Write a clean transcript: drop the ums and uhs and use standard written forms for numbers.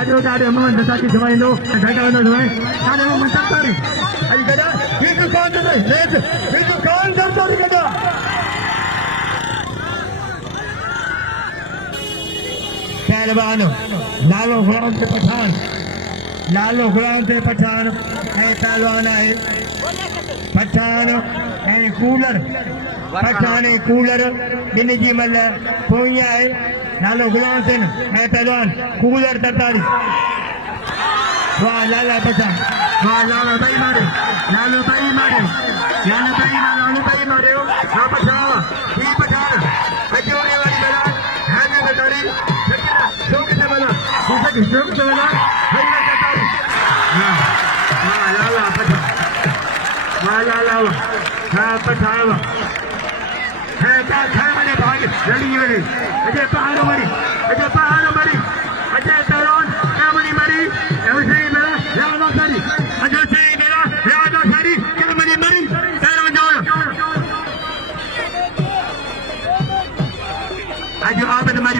Aduh, tak ada mohon tetapi semua itu jaga untuk semua. Ada mohon mencari. Ayo kada, itu kawan tu, itu kawan tercari kada. पहलवान लालो गुलाम के पठान है पहलवान है पठान है cooler जिंदगी मल पोइया है लालो गुलाम सिंह है पहलवान कूलर तरतारी वाह लाला पठान वाह लालो भाई मारे लालो भाई मारे ना पठान ये पठान अजोड़े वाली बना है ना बतारी शोक से बना हरिया कटारी वाह लाला पठान हाँ पठान है क्या खाए वाले भाग लड़ी वाले अजय पहाड़ों मरी अजय तैरान मरी ऐसे ही मेरा राधा सारी अजय से मेरा राधा सारी क्या मरी तैरान जाओ आज आप हमारी